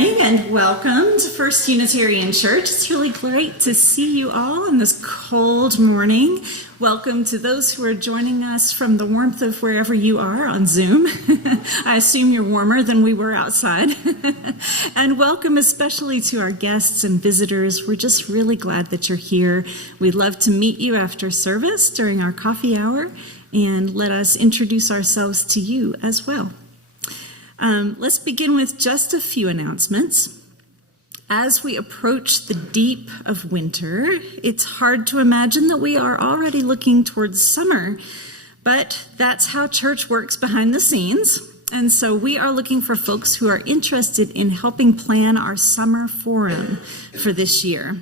morning and welcome to First Unitarian Church. It's really great to see you all on this cold morning. Welcome to those who are joining us from the warmth of wherever you are on Zoom. I assume you're warmer than we were outside. And welcome especially to our guests and visitors. We're just really glad that you're here. We'd love to meet you after service during our coffee hour, and let us introduce ourselves to you as well. Let's begin with just a few announcements. As we approach the deep of winter, it's hard to imagine that we are already looking towards summer, but that's how church works behind the scenes. And so we are looking for folks who are interested in helping plan our summer forum for this year.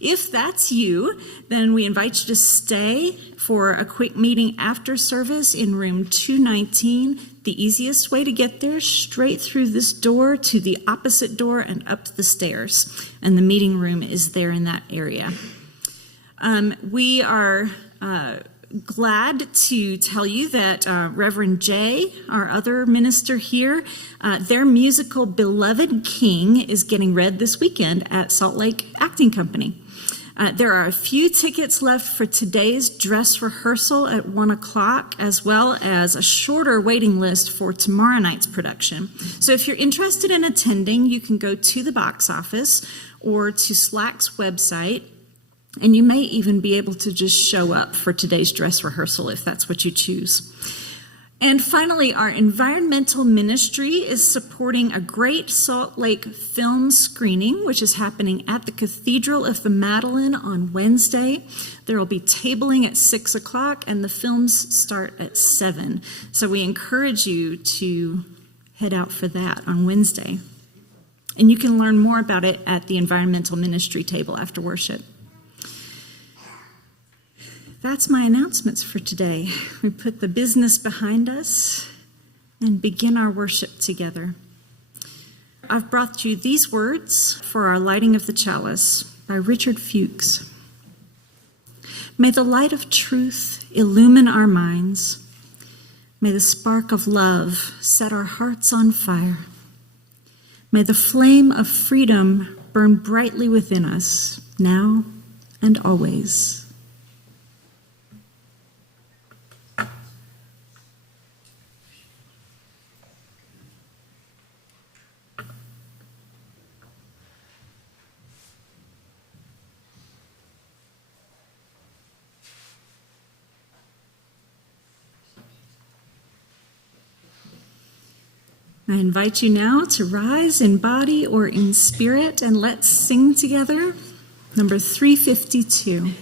If that's you, then we invite you to stay for a quick meeting after service in room 219. The easiest way to get there, straight through this door to the opposite door and up the stairs. And the meeting room is there in that area. We are glad to tell you that Reverend Jay, our other minister here, their musical Beloved King is getting read this weekend at Salt Lake Acting Company. There are a few tickets left for today's dress rehearsal at 1 o'clock, as well as a shorter waiting list for tomorrow night's production. So if you're interested in attending, you can go to the box office or to Slack's website, and you may even be able to just show up for today's dress rehearsal if that's what you choose. And finally, our environmental ministry is supporting a Great Salt Lake film screening, which is happening at the Cathedral of the Madeleine on Wednesday. There will be tabling at 6 o'clock, and the films start at 7. So we encourage you to head out for that on Wednesday. And you can learn more about it at the environmental ministry table after worship. That's my announcements for today. We put the business behind us and begin our worship together. I've brought you these words for our lighting of the chalice by Richard Fuchs. May the light of truth illumine our minds. May the spark of love set our hearts on fire. May the flame of freedom burn brightly within us, now and always. I invite you now to rise in body or in spirit, and let's sing together number 352.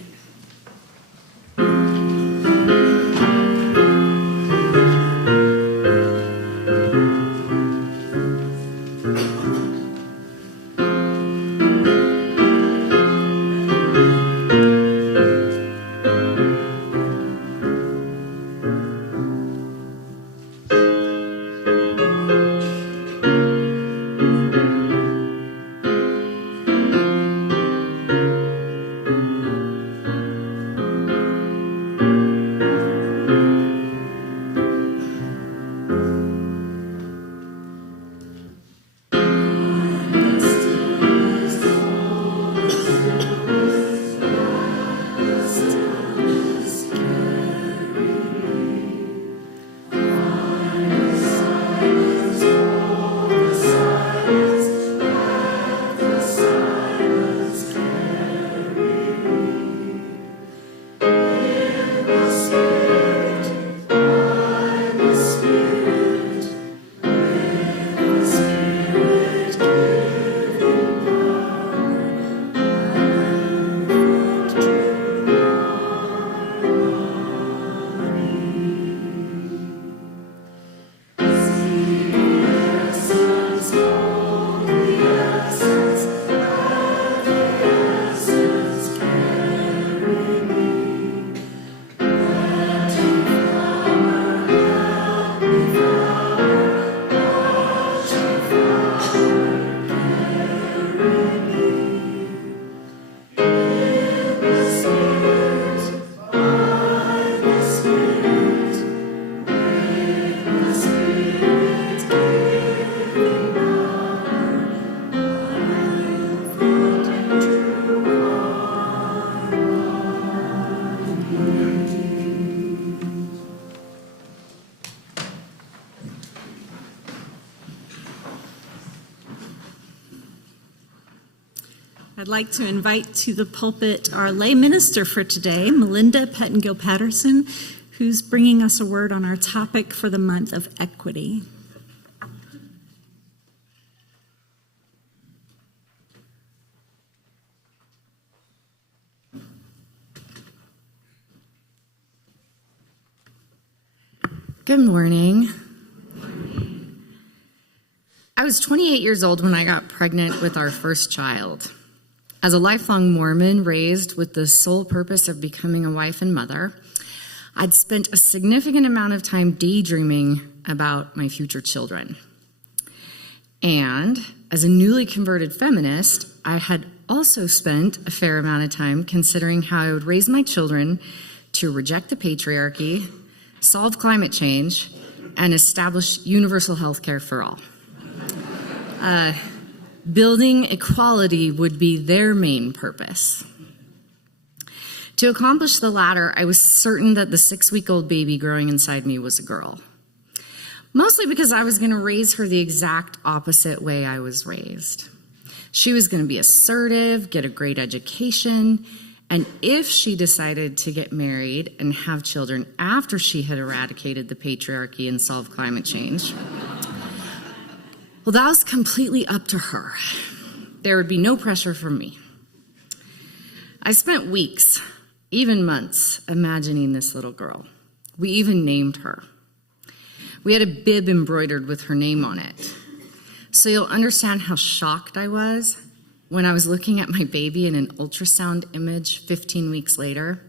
I'd like to invite to the pulpit our lay minister for today, Melinda Pettingill-Patterson, who's bringing us a word on our topic for the month of equity. Good morning. I was 28 years old when I got pregnant with our first child. As a lifelong Mormon raised with the sole purpose of becoming a wife and mother, I'd spent a significant amount of time daydreaming about my future children. And as a newly converted feminist, I had also spent a fair amount of time considering how I would raise my children to reject the patriarchy, solve climate change, and establish universal health care for all. Building equality would be their main purpose. To accomplish the latter, I was certain that the 6-week-old baby growing inside me was a girl. Mostly because I was going to raise her the exact opposite way I was raised. She was going to be assertive, get a great education, and if she decided to get married and have children after she had eradicated the patriarchy and solved climate change, well, that was completely up to her. There would be no pressure from me. I spent weeks, even months, imagining this little girl. We even named her. We had a bib embroidered with her name on it. So you'll understand how shocked I was when I was looking at my baby in an ultrasound image 15 weeks later,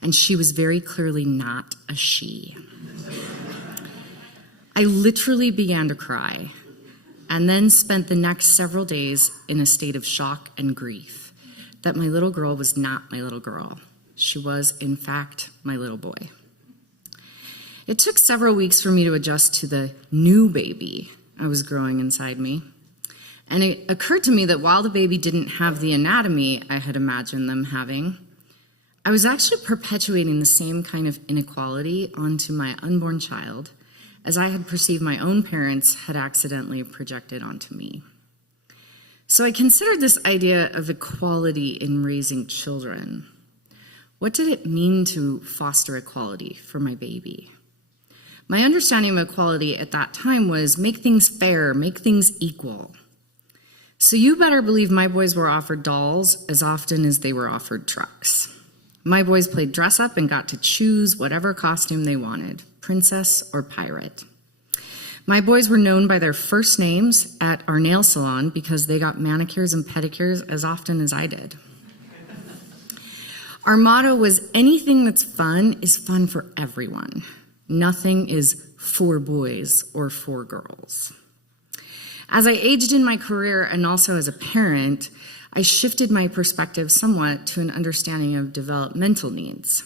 and she was very clearly not a she. I literally began to cry, and then spent the next several days in a state of shock and grief that my little girl was not my little girl. She was, in fact, my little boy. It took several weeks for me to adjust to the new baby I was growing inside me. And it occurred to me that while the baby didn't have the anatomy I had imagined them having, I was actually perpetuating the same kind of inequality onto my unborn child as I had perceived my own parents had accidentally projected onto me. So I considered this idea of equality in raising children. What did it mean to foster equality for my baby? My understanding of equality at that time was make things fair, make things equal. So you better believe my boys were offered dolls as often as they were offered trucks. My boys played dress up and got to choose whatever costume they wanted, princess or pirate. My boys were known by their first names at our nail salon because they got manicures and pedicures as often as I did. Our motto was anything that's fun is fun for everyone. Nothing is for boys or for girls. As I aged in my career and also as a parent, I shifted my perspective somewhat to an understanding of developmental needs.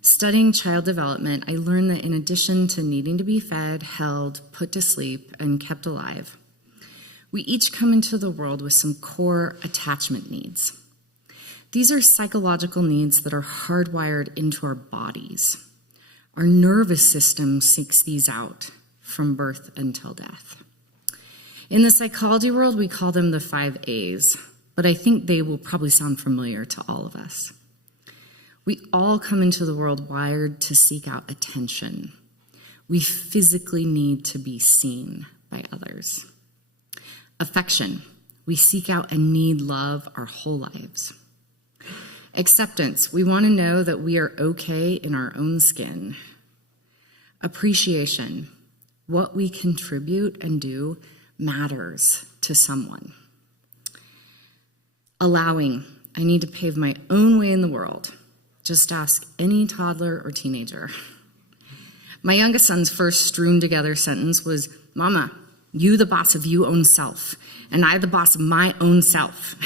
Studying child development, I learned that in addition to needing to be fed, held, put to sleep, and kept alive, we each come into the world with some core attachment needs. These are psychological needs that are hardwired into our bodies. Our nervous system seeks these out from birth until death. In the psychology world, we call them the 5 A's, but I think they will probably sound familiar to all of us. We all come into the world wired to seek out attention. We physically need to be seen by others. Affection. We seek out and need love our whole lives. Acceptance. We want to know that we are okay in our own skin. Appreciation. What we contribute and do matters to someone. Allowing. I need to pave my own way in the world. Just ask any toddler or teenager. My youngest son's first strewn together sentence was, "Mama, you the boss of your own self, and I the boss of my own self."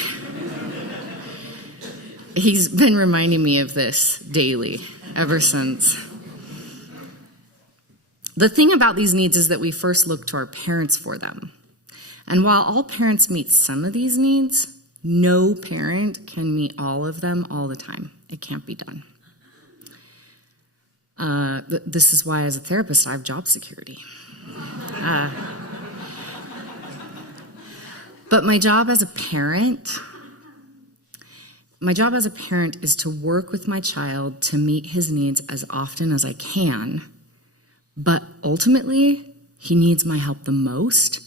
He's been reminding me of this daily ever since. The thing about these needs is that we first look to our parents for them. And while all parents meet some of these needs, no parent can meet all of them all the time. It can't be done. This is why, as a therapist, I have job security. But my job as a parent My job as a parent is to work with my child to meet his needs as often as I can, but ultimately, he needs my help the most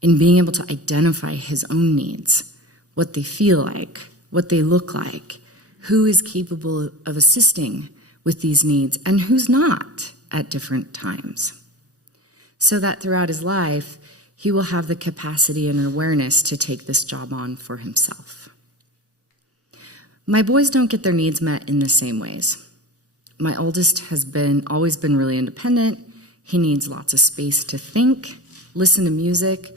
in being able to identify his own needs, what they feel like, what they look like, who is capable of assisting with these needs and who's not at different times, so that throughout his life, he will have the capacity and awareness to take this job on for himself. My boys don't get their needs met in the same ways. My oldest has always been really independent. He needs lots of space to think, listen to music,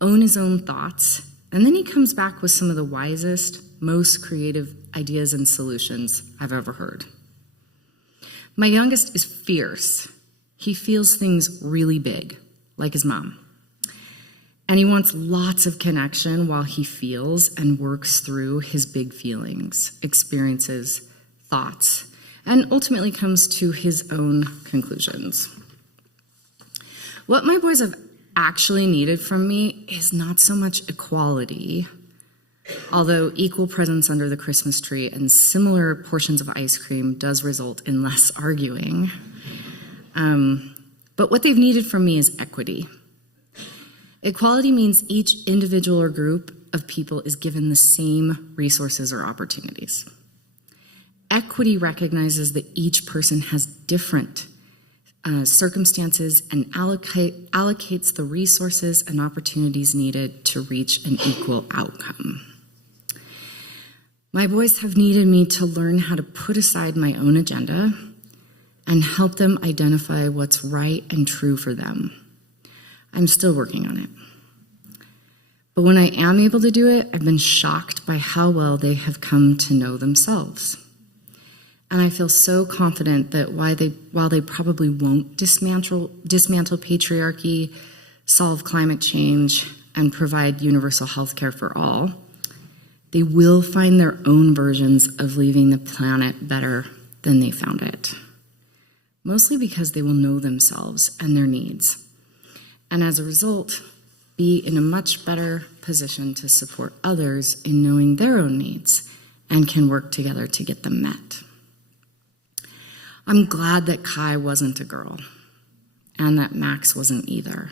own his own thoughts, and then he comes back with some of the wisest, most creative ideas and solutions I've ever heard. My youngest is fierce. He feels things really big, like his mom. And he wants lots of connection while he feels and works through his big feelings, experiences, thoughts, and ultimately comes to his own conclusions. What my boys have actually needed from me is not so much equality, although equal presence under the Christmas tree and similar portions of ice cream does result in less arguing. But what they've needed from me is equity. Equality means each individual or group of people is given the same resources or opportunities. Equity recognizes that each person has different circumstances and allocates the resources and opportunities needed to reach an equal outcome. My boys have needed me to learn how to put aside my own agenda and help them identify what's right and true for them. I'm still working on it. But when I am able to do it, I've been shocked by how well they have come to know themselves. And I feel so confident that while they probably won't dismantle patriarchy, solve climate change, and provide universal health care for all, they will find their own versions of leaving the planet better than they found it. Mostly because they will know themselves and their needs. And as a result, be in a much better position to support others in knowing their own needs and can work together to get them met. I'm glad that Kai wasn't a girl and that Max wasn't either.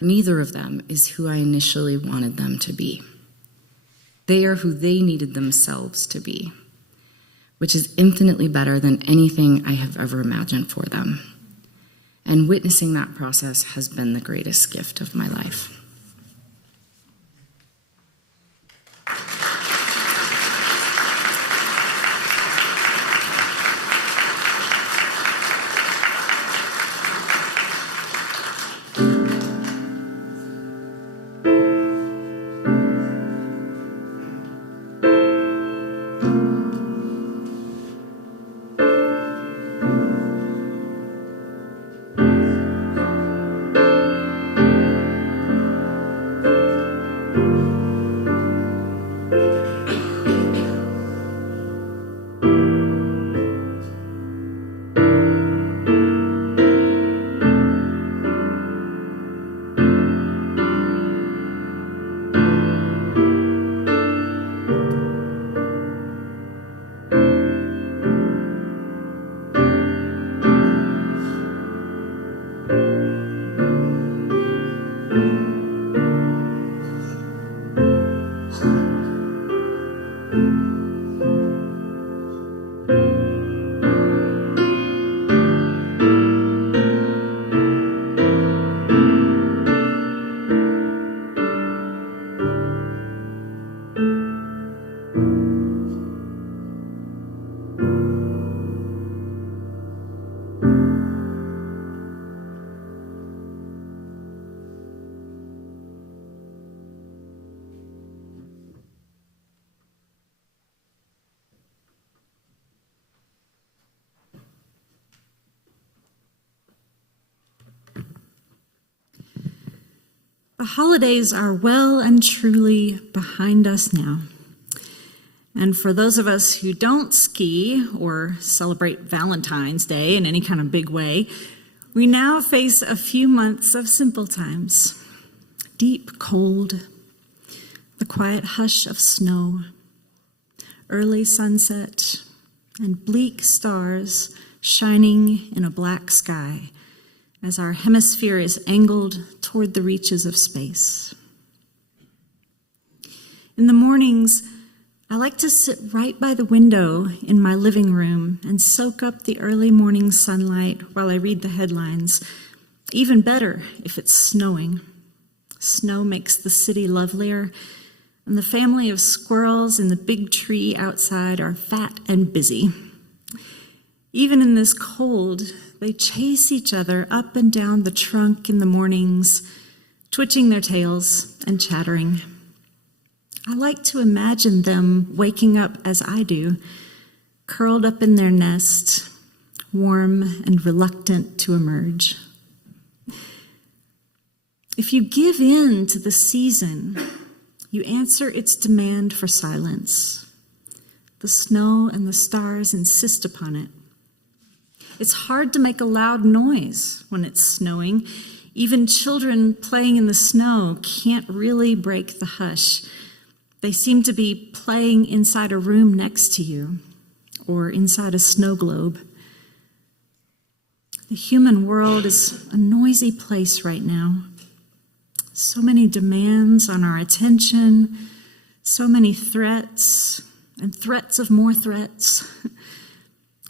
Neither of them is who I initially wanted them to be. They are who they needed themselves to be, which is infinitely better than anything I have ever imagined for them. And witnessing that process has been the greatest gift of my life. The holidays are well and truly behind us now. And for those of us who don't ski or celebrate Valentine's Day in any kind of big way, we now face a few months of simple times. Deep cold, the quiet hush of snow, early sunset, and bleak stars shining in a black sky as our hemisphere is angled toward the reaches of space. In the mornings, I like to sit right by the window in my living room and soak up the early morning sunlight while I read the headlines. Even better if it's snowing. Snow makes the city lovelier, and the family of squirrels in the big tree outside are fat and busy. Even in this cold, they chase each other up and down the trunk in the mornings, twitching their tails and chattering. I like to imagine them waking up as I do, curled up in their nest, warm and reluctant to emerge. If you give in to the season, you answer its demand for silence. The snow and the stars insist upon it. It's hard to make a loud noise when it's snowing. Even children playing in the snow can't really break the hush. They seem to be playing inside a room next to you or inside a snow globe. The human world is a noisy place right now. So many demands on our attention, so many threats and threats of more threats.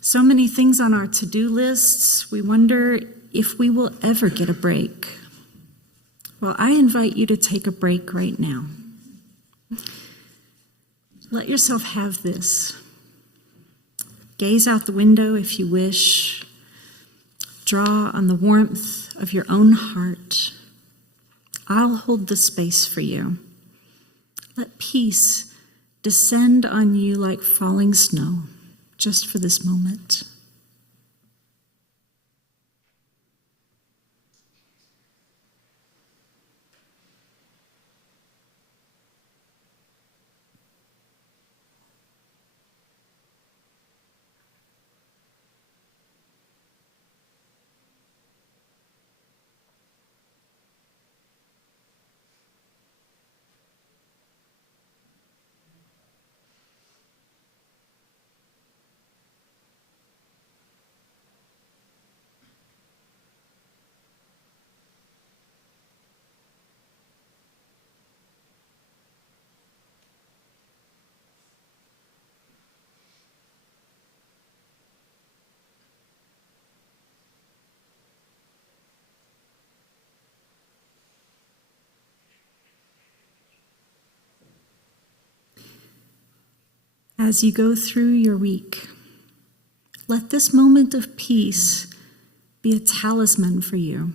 So many things on our to-do lists, we wonder if we will ever get a break. Well, I invite you to take a break right now. Let yourself have this. Gaze out the window if you wish. Draw on the warmth of your own heart. I'll hold the space for you. Let peace descend on you like falling snow, just for this moment. As you go through your week, let this moment of peace be a talisman for you,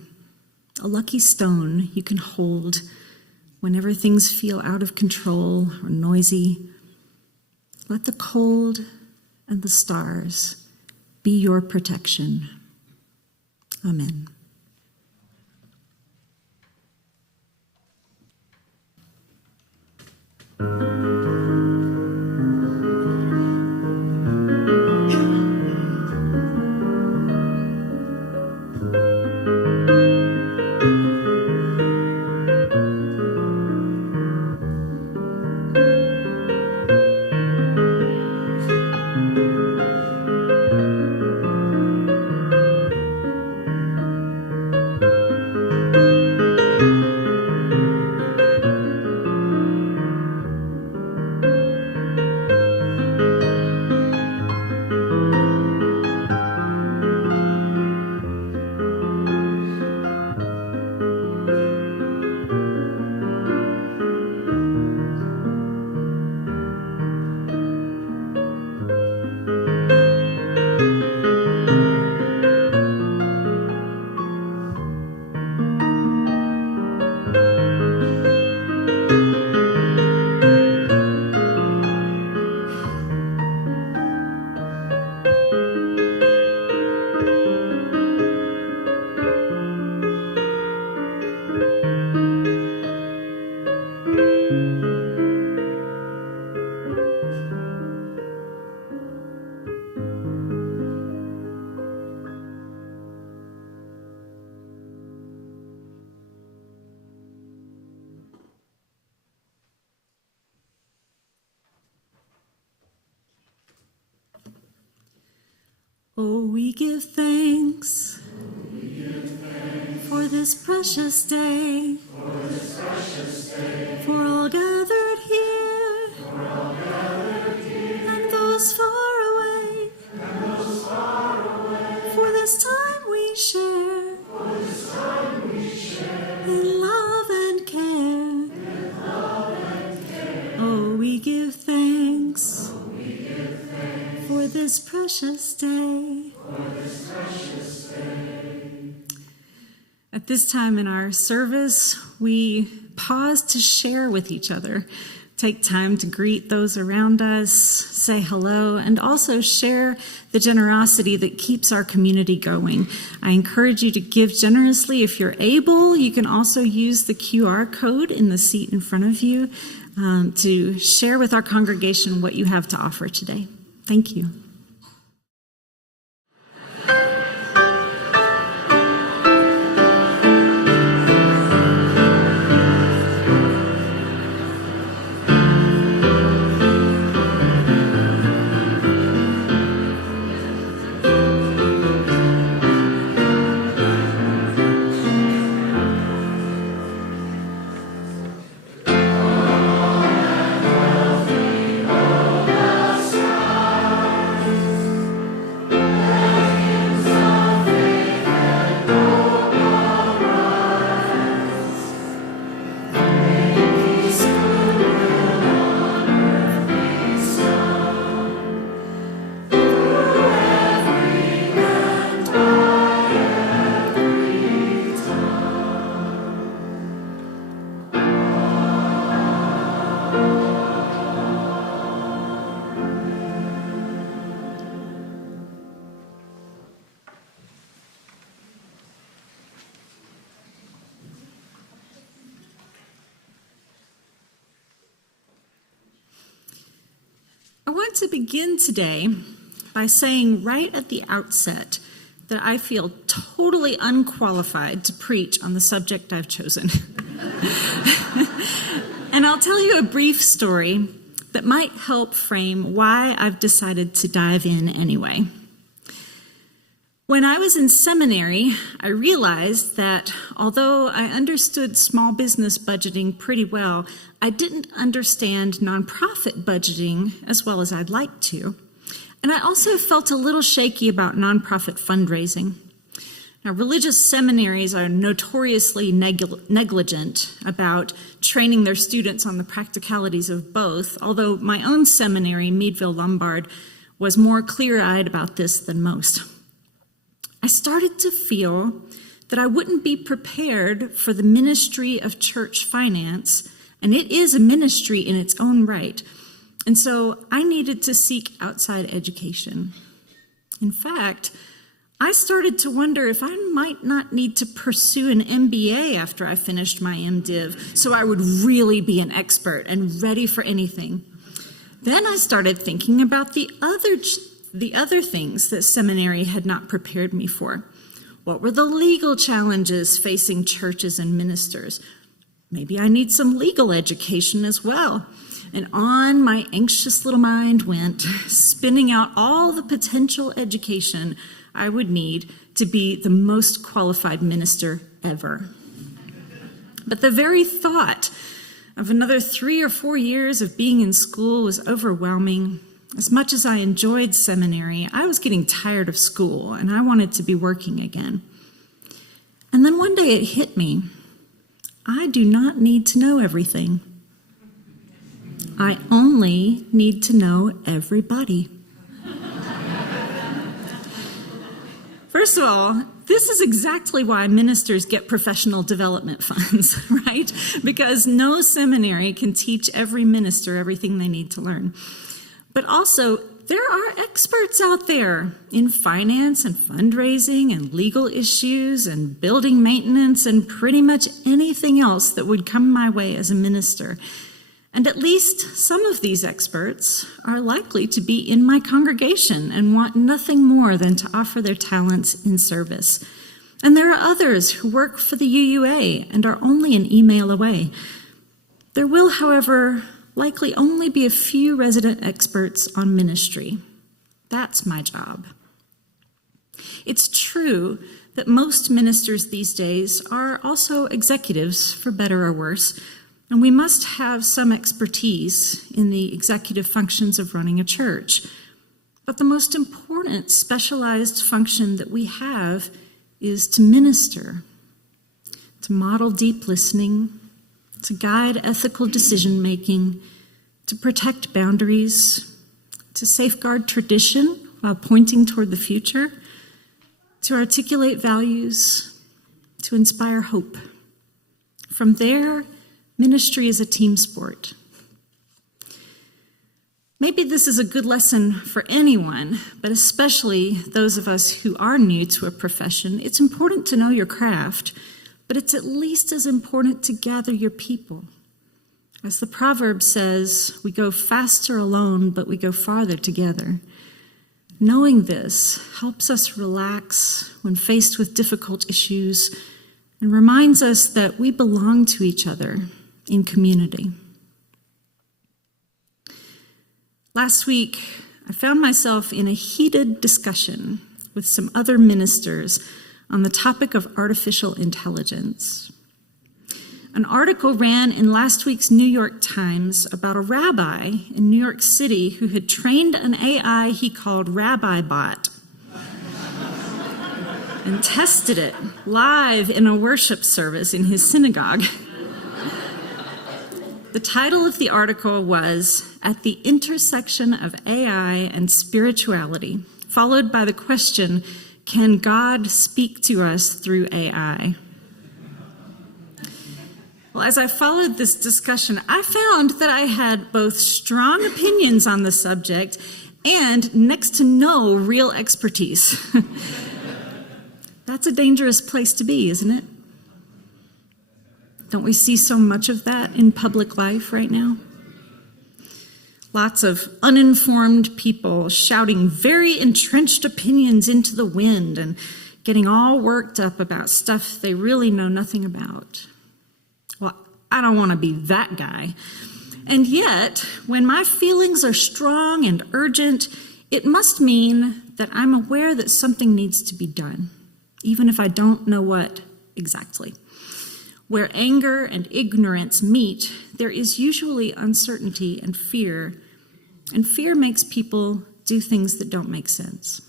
a lucky stone you can hold whenever things feel out of control or noisy. Let the cold and the stars be your protection. Amen. Oh, we give thanks for this precious day, for all gathered here, and those far away, for this time we share, in love and care. Oh, we give thanks for this precious day. At this time in our service, we pause to share with each other, take time to greet those around us, say hello, and also share the generosity that keeps our community going. I encourage you to give generously if you're able. You can also use the QR code in the seat in front of you to share with our congregation what you have to offer today. Thank you. I want to begin today by saying right at the outset that I feel totally unqualified to preach on the subject I've chosen. And I'll tell you a brief story that might help frame why I've decided to dive in anyway. When I was in seminary, I realized that although I understood small business budgeting pretty well, I didn't understand nonprofit budgeting as well as I'd like to. And I also felt a little shaky about nonprofit fundraising. Now, religious seminaries are notoriously negligent about training their students on the practicalities of both, although my own seminary, Meadville Lombard, was more clear-eyed about this than most. I started to feel that I wouldn't be prepared for the ministry of church finance, and it is a ministry in its own right. And so I needed to seek outside education. In fact, I started to wonder if I might not need to pursue an MBA after I finished my MDiv, so I would really be an expert and ready for anything. Then I started thinking about the other things that seminary had not prepared me for. What were the legal challenges facing churches and ministers? Maybe I need some legal education as well. And on my anxious little mind went, spinning out all the potential education I would need to be the most qualified minister ever. But the very thought of another 3 or 4 years of being in school was overwhelming. As much as I enjoyed seminary, I was getting tired of school and I wanted to be working again. And then one day it hit me. I do not need to know everything. I only need to know everybody. First of all, this is exactly why ministers get professional development funds, right? Because no seminary can teach every minister everything they need to learn. But also, there are experts out there in finance and fundraising and legal issues and building maintenance and pretty much anything else that would come my way as a minister. And at least some of these experts are likely to be in my congregation and want nothing more than to offer their talents in service. And there are others who work for the UUA and are only an email away. There will, however, likely only be a few resident experts on ministry. That's my job. It's true that most ministers these days are also executives, for better or worse, and we must have some expertise in the executive functions of running a church. But the most important specialized function that we have is to minister, to model deep listening, to guide ethical decision-making, to protect boundaries, to safeguard tradition while pointing toward the future, to articulate values, to inspire hope. From there, ministry is a team sport. Maybe this is a good lesson for anyone, but especially those of us who are new to a profession. It's important to know your craft, but it's at least as important to gather your people. As the proverb says, we go faster alone, but we go farther together. Knowing this helps us relax when faced with difficult issues and reminds us that we belong to each other in community. Last week, I found myself in a heated discussion with some other ministers on the topic of artificial intelligence. An article ran in last week's New York Times about a rabbi in New York City who had trained an AI he called Rabbi Bot and tested it live in a worship service in his synagogue. The title of the article was "At the Intersection of AI and Spirituality," followed by the question, "Can God speak to us through AI?" Well, as I followed this discussion, I found that I had both strong opinions on the subject and next to no real expertise. That's a dangerous place to be, isn't it? Don't we see so much of that in public life right now? Lots of uninformed people shouting very entrenched opinions into the wind and getting all worked up about stuff they really know nothing about. Well, I don't want to be that guy. And yet, when my feelings are strong and urgent, it must mean that I'm aware that something needs to be done, even if I don't know what exactly. Where anger and ignorance meet, there is usually uncertainty and fear makes people do things that don't make sense.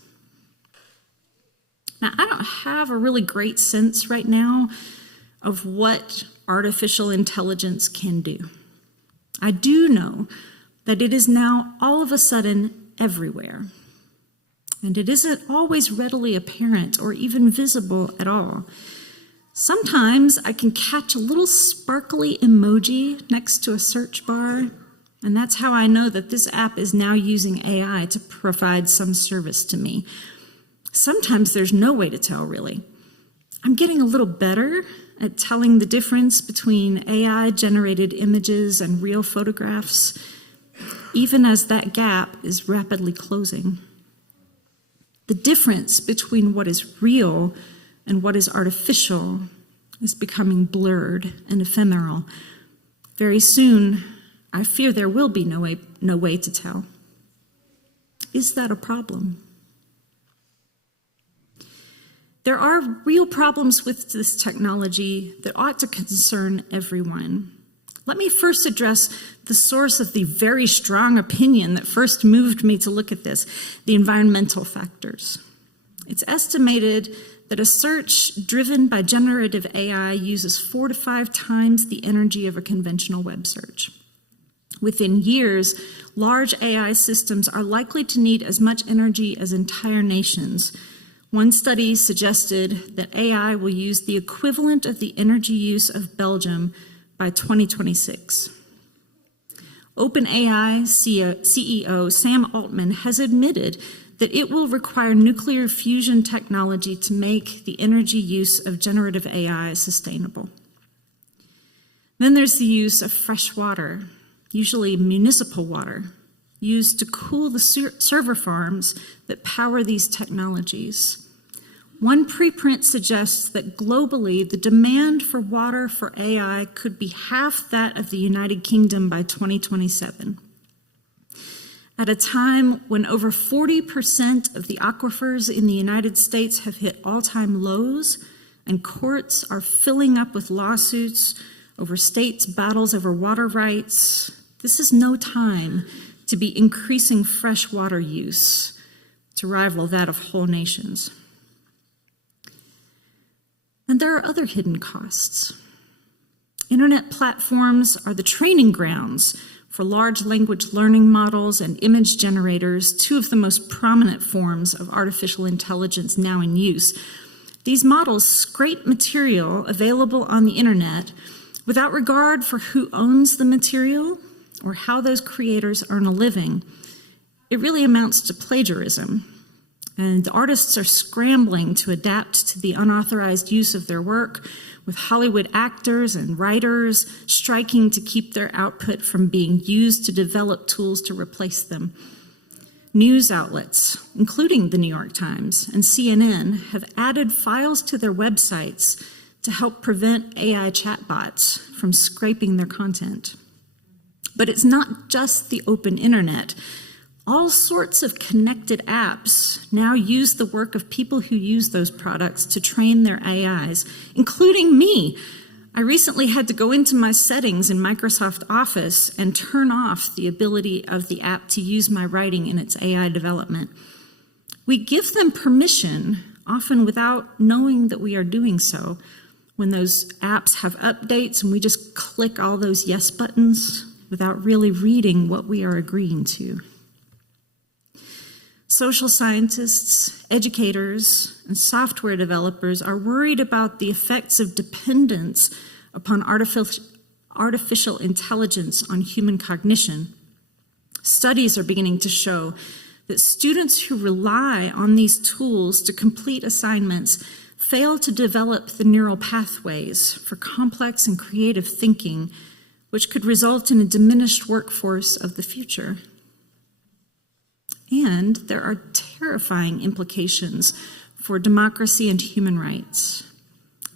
Now, I don't have a really great sense right now of what artificial intelligence can do. I do know that it is now all of a sudden everywhere, and it isn't always readily apparent or even visible at all. Sometimes I can catch a little sparkly emoji next to a search bar, and that's how I know that this app is now using AI to provide some service to me. Sometimes there's no way to tell, really. I'm getting a little better at telling the difference between AI-generated images and real photographs, even as that gap is rapidly closing. The difference between what is real and what is artificial is becoming blurred and ephemeral. Very soon, I fear there will be no way to tell. Is that a problem? There are real problems with this technology that ought to concern everyone. Let me first address the source of the very strong opinion that first moved me to look at this, the environmental factors. It's estimated that a search driven by generative AI uses 4 to 5 times the energy of a conventional web search. Within years, large AI systems are likely to need as much energy as entire nations. One study suggested that AI will use the equivalent of the energy use of Belgium by 2026. OpenAI CEO Sam Altman has admitted that it will require nuclear fusion technology to make the energy use of generative AI sustainable. Then there's the use of fresh water, usually municipal water, used to cool the server farms that power these technologies. One preprint suggests that globally, the demand for water for AI could be half that of the United Kingdom by 2027. At a time when over 40% of the aquifers in the United States have hit all-time lows, and courts are filling up with lawsuits over states' battles over water rights, this is no time to be increasing fresh water use to rival that of whole nations. And there are other hidden costs. Internet platforms are the training grounds for large language learning models and image generators, two of the most prominent forms of artificial intelligence now in use. These models scrape material available on the internet without regard for who owns the material or how those creators earn a living. It really amounts to plagiarism, and artists are scrambling to adapt to the unauthorized use of their work, with Hollywood actors and writers striking to keep their output from being used to develop tools to replace them. News outlets, including the New York Times and CNN, have added files to their websites to help prevent AI chatbots from scraping their content. But it's not just the open internet. All sorts of connected apps now use the work of people who use those products to train their AIs, including me. I recently had to go into my settings in Microsoft Office and turn off the ability of the app to use my writing in its AI development. We give them permission, often without knowing that we are doing so, when those apps have updates and we just click all those yes buttons without really reading what we are agreeing to. Social scientists, educators, and software developers are worried about the effects of dependence upon artificial intelligence on human cognition. Studies are beginning to show that students who rely on these tools to complete assignments fail to develop the neural pathways for complex and creative thinking, which could result in a diminished workforce of the future. And there are terrifying implications for democracy and human rights.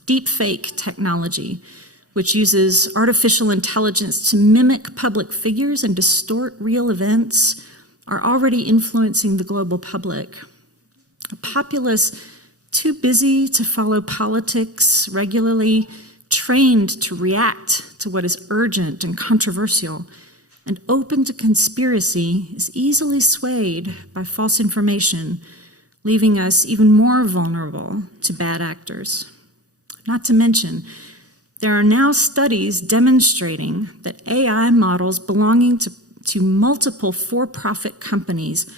Deepfake technology, which uses artificial intelligence to mimic public figures and distort real events, are already influencing the global public. A populace too busy to follow politics regularly, trained to react to what is urgent and controversial, and open to conspiracy, is easily swayed by false information, leaving us even more vulnerable to bad actors. Not to mention, there are now studies demonstrating that AI models belonging to multiple for-profit companies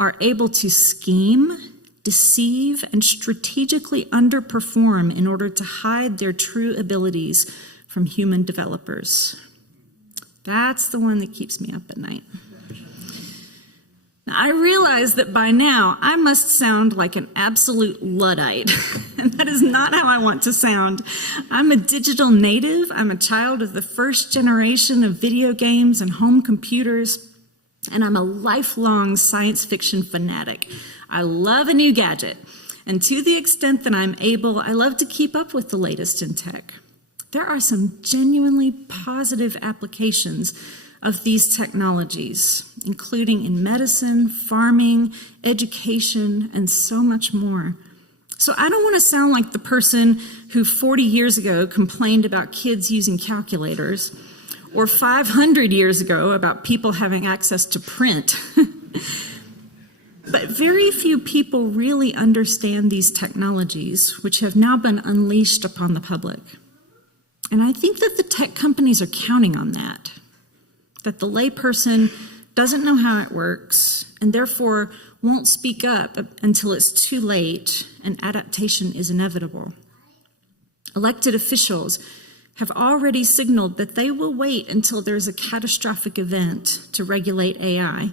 are able to scheme, deceive, and strategically underperform in order to hide their true abilities from human developers. That's the one that keeps me up at night. Now, I realize that by now I must sound like an absolute Luddite, and that is not how I want to sound. I'm a digital native. I'm a child of the first generation of video games and home computers, and I'm a lifelong science fiction fanatic. I love a new gadget, and to the extent that I'm able, I love to keep up with the latest in tech. There are some genuinely positive applications of these technologies, including in medicine, farming, education, and so much more. So I don't want to sound like the person who 40 years ago complained about kids using calculators, or 500 years ago about people having access to print. But very few people really understand these technologies, which have now been unleashed upon the public. And I think that the tech companies are counting on that the layperson doesn't know how it works and therefore won't speak up until it's too late and adaptation is inevitable. Elected officials have already signaled that they will wait until there's a catastrophic event to regulate AI,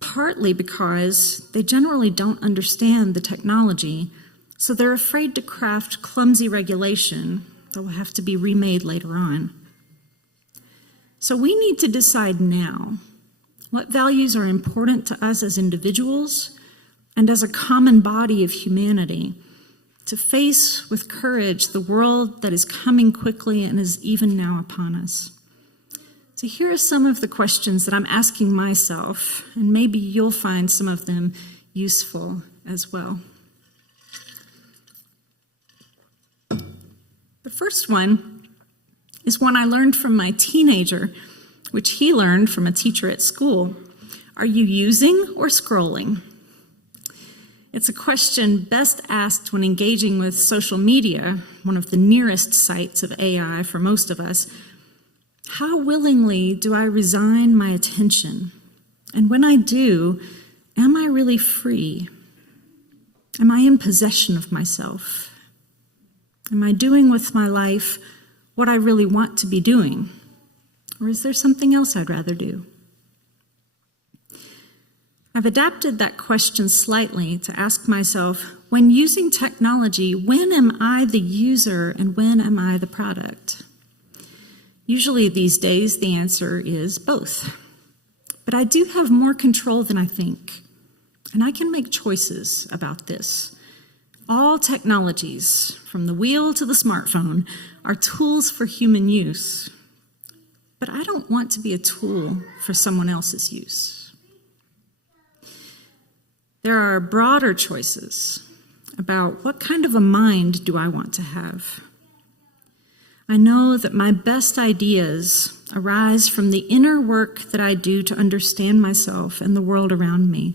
partly because they generally don't understand the technology, so they're afraid to craft clumsy regulation that will have to be remade later on. So we need to decide now what values are important to us as individuals and as a common body of humanity to face with courage the world that is coming quickly and is even now upon us. So here are some of the questions that I'm asking myself, and maybe you'll find some of them useful as well. The first one is one I learned from my teenager, which he learned from a teacher at school. Are you using or scrolling? It's a question best asked when engaging with social media, one of the nearest sites of AI for most of us. How willingly do I resign my attention? And when I do, am I really free? Am I in possession of myself? Am I doing with my life what I really want to be doing? Or is there something else I'd rather do? I've adapted that question slightly to ask myself, when using technology, when am I the user and when am I the product? Usually these days, the answer is both. But I do have more control than I think, and I can make choices about this. All technologies, from the wheel to the smartphone, are tools for human use. But I don't want to be a tool for someone else's use. There are broader choices about what kind of a mind do I want to have. I know that my best ideas arise from the inner work that I do to understand myself and the world around me.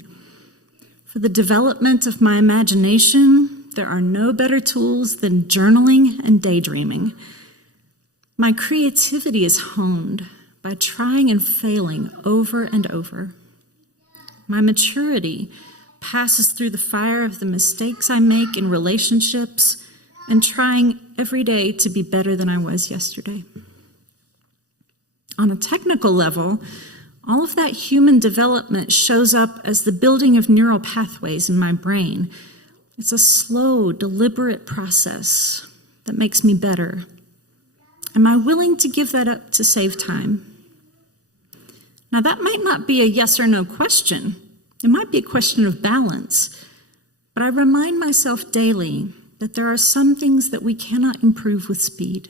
For the development of my imagination, there are no better tools than journaling and daydreaming. My creativity is honed by trying and failing over and over. My maturity passes through the fire of the mistakes I make in relationships and trying every day to be better than I was yesterday. On a technical level, all of that human development shows up as the building of neural pathways in my brain. It's a slow, deliberate process that makes me better. Am I willing to give that up to save time? Now, that might not be a yes or no question. It might be a question of balance, but I remind myself daily that there are some things that we cannot improve with speed.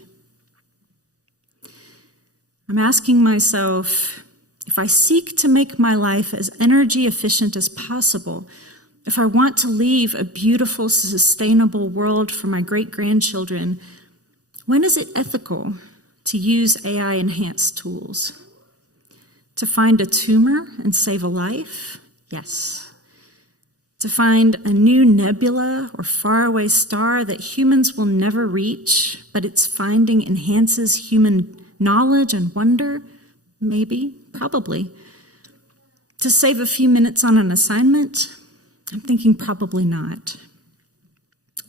I'm asking myself, if I seek to make my life as energy efficient as possible, if I want to leave a beautiful, sustainable world for my great-grandchildren, when is it ethical to use AI-enhanced tools? To find a tumor and save a life? Yes. To find a new nebula or faraway star that humans will never reach, but its finding enhances human knowledge and wonder? Maybe, probably. To save a few minutes on an assignment? I'm thinking probably not.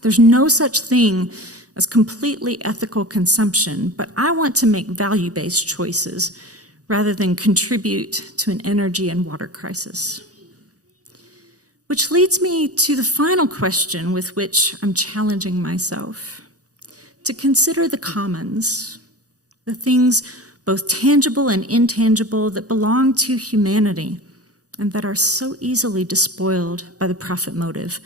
There's no such thing as completely ethical consumption, but I want to make value-based choices rather than contribute to an energy and water crisis. Which leads me to the final question with which I'm challenging myself, to consider the commons, the things both tangible and intangible that belong to humanity and that are so easily despoiled by the profit motive.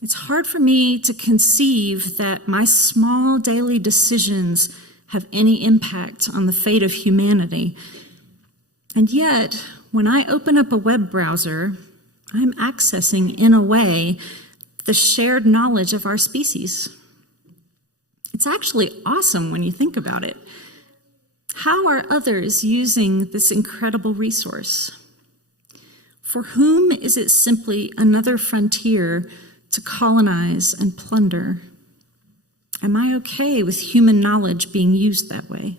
It's hard for me to conceive that my small daily decisions have any impact on the fate of humanity. And yet, when I open up a web browser, I'm accessing, in a way, the shared knowledge of our species. It's actually awesome when you think about it. How are others using this incredible resource? For whom is it simply another frontier to colonize and plunder? Am I okay with human knowledge being used that way?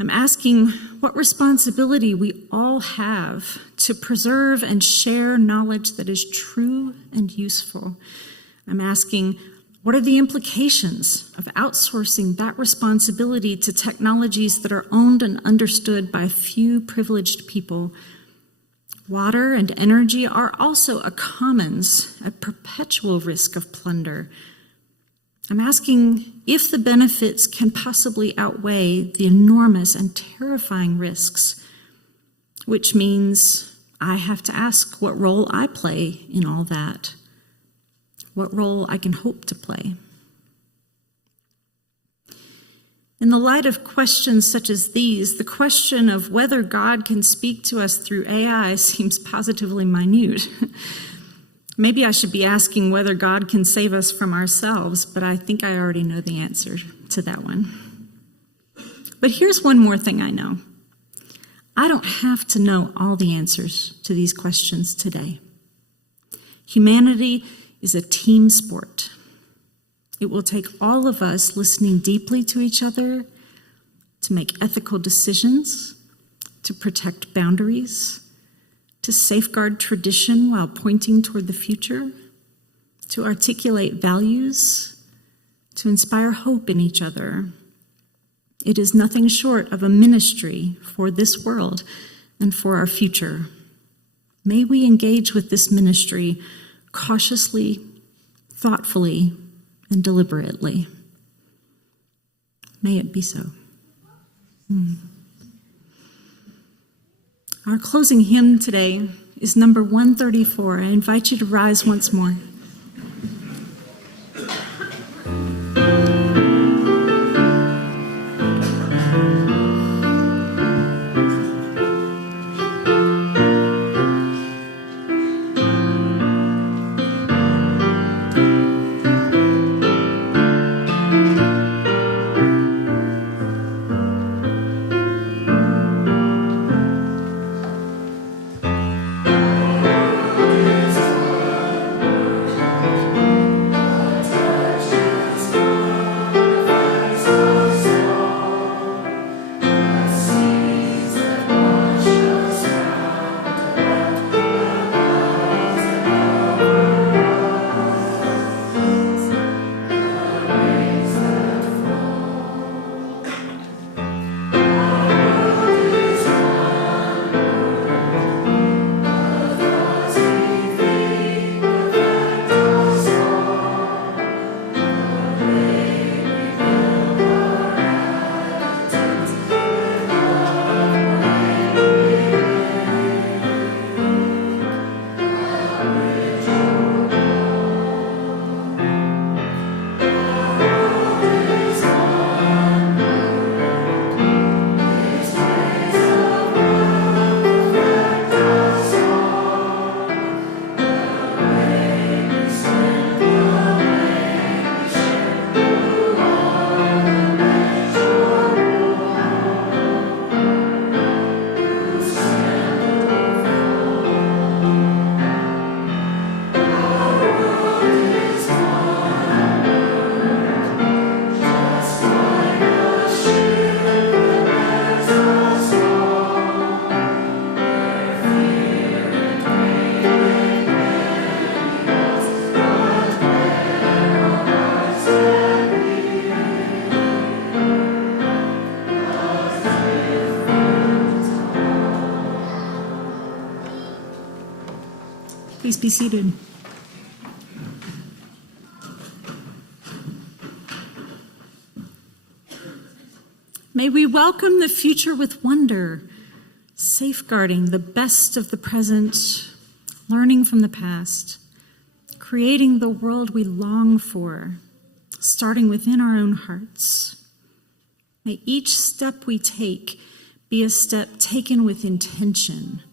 I'm asking what responsibility we all have to preserve and share knowledge that is true and useful. I'm asking, what are the implications of outsourcing that responsibility to technologies that are owned and understood by few privileged people? Water and energy are also a commons at perpetual risk of plunder. I'm asking if the benefits can possibly outweigh the enormous and terrifying risks, which means I have to ask what role I play in all that, what role I can hope to play. In the light of questions such as these, the question of whether God can speak to us through AI seems positively minute. Maybe I should be asking whether God can save us from ourselves, but I think I already know the answer to that one. But here's one more thing I know. I don't have to know all the answers to these questions today. Humanity is a team sport. It will take all of us listening deeply to each other to make ethical decisions, to protect boundaries, to safeguard tradition while pointing toward the future, to articulate values, to inspire hope in each other. It is nothing short of a ministry for this world and for our future. May we engage with this ministry cautiously, thoughtfully, and deliberately. May it be so. Our closing hymn today is number 134. I invite you to rise once more. Please be seated. May we welcome the future with wonder, safeguarding the best of the present, learning from the past, creating the world we long for, starting within our own hearts. May each step we take be a step taken with intention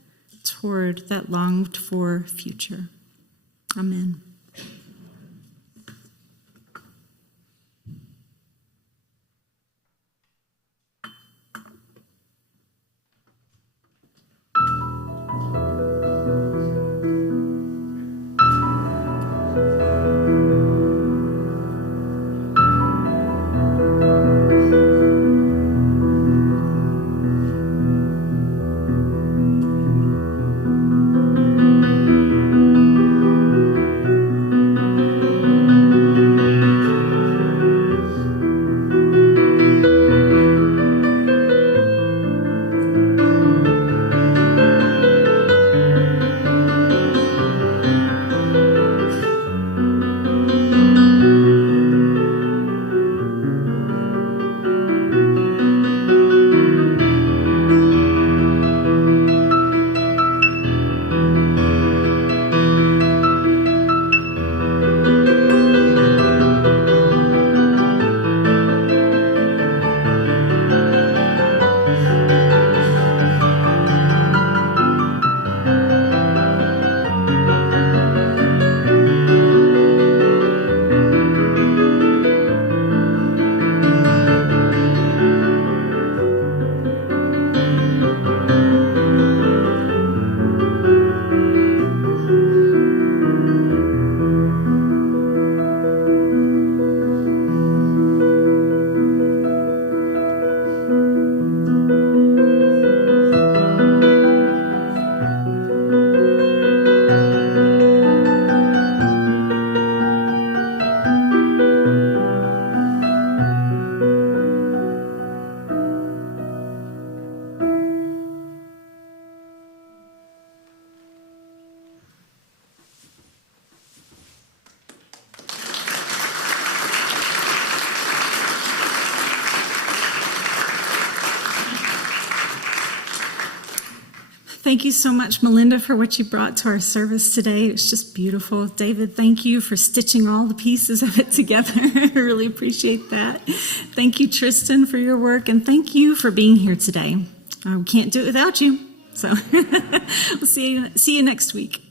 toward that longed-for future. Amen. Thank you so much, Melinda, for what you brought to our service today. It's just beautiful. David, thank you for stitching all the pieces of it together. I really appreciate that. Thank you, Tristan, for your work, and thank you for being here today. We can't do it without you. So we'll see you next week.